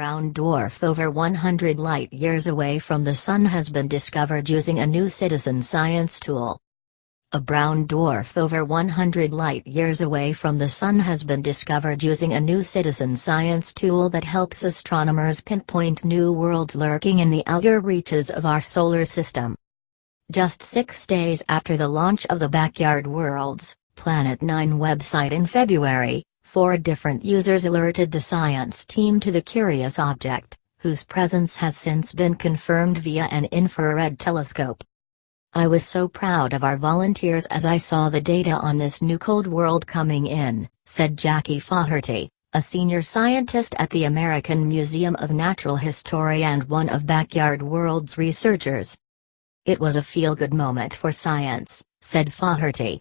brown dwarf over 100 light-years away from the Sun has been discovered using a new citizen science tool. A brown dwarf over 100 light-years away from the Sun has been discovered using a new citizen science tool that helps astronomers pinpoint new worlds lurking in the outer reaches of our solar system. Just 6 days after the launch of the Backyard Worlds, Planet 9 website in February, 4 different users alerted the science team to the curious object, whose presence has since been confirmed via an infrared telescope. "I was so proud of our volunteers as I saw the data on this new cold world coming in," said Jackie Faherty, a senior scientist at the American Museum of Natural History and one of Backyard World's researchers. "It was a feel-good moment for science," said Faherty.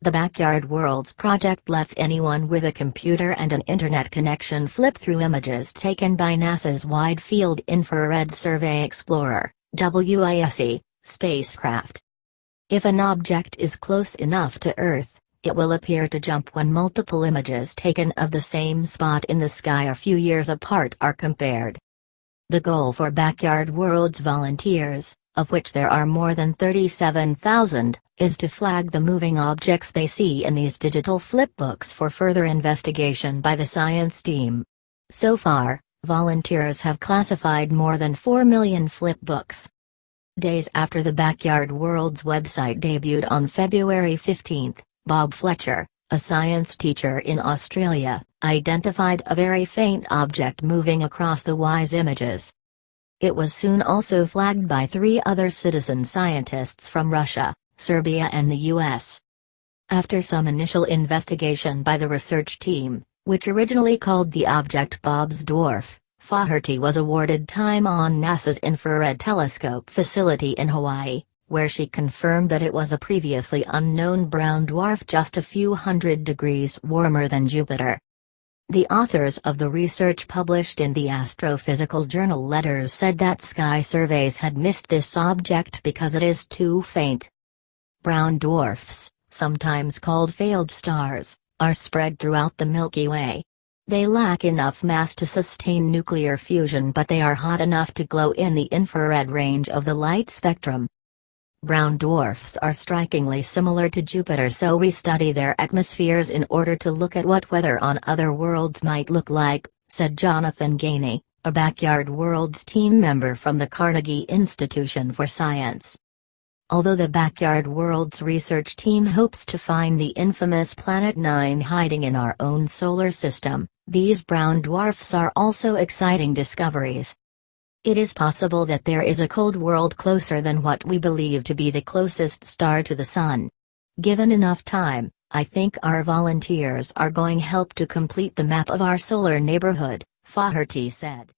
The Backyard Worlds project lets anyone with a computer and an internet connection flip through images taken by NASA's Wide Field Infrared Survey Explorer (WISE) spacecraft. If an object is close enough to Earth, it will appear to jump when multiple images taken of the same spot in the sky a few years apart are compared. The goal for Backyard Worlds volunteers, of which there are more than 37,000, is to flag the moving objects they see in these digital flipbooks for further investigation by the science team. So far, volunteers have classified more than 4 million flipbooks. Days after the Backyard Worlds website debuted on February 15, Bob Fletcher, a science teacher in Australia, identified a very faint object moving across the WISE images. It was soon also flagged by 3 other citizen scientists from Russia, Serbia and the US. After some initial investigation by the research team, which originally called the object Bob's dwarf, Faherty was awarded time on NASA's Infrared Telescope facility in Hawaii, where she confirmed that it was a previously unknown brown dwarf just a few hundred degrees warmer than Jupiter. The authors of the research published in the Astrophysical Journal Letters said that sky surveys had missed this object because it is too faint. Brown dwarfs, sometimes called failed stars, are spread throughout the Milky Way. They lack enough mass to sustain nuclear fusion, but they are hot enough to glow in the infrared range of the light spectrum. Brown dwarfs are strikingly similar to Jupiter, so we study their atmospheres in order to look at what weather on other worlds might look like, said Jonathan Gainey, a Backyard Worlds team member from the Carnegie Institution for Science. Although the Backyard Worlds research team hopes to find the infamous Planet 9 hiding in our own solar system, these brown dwarfs are also exciting discoveries. It is possible that there is a cold world closer than what we believe to be the closest star to the Sun. Given enough time, I think our volunteers are going to help to complete the map of our solar neighborhood, Faherty said.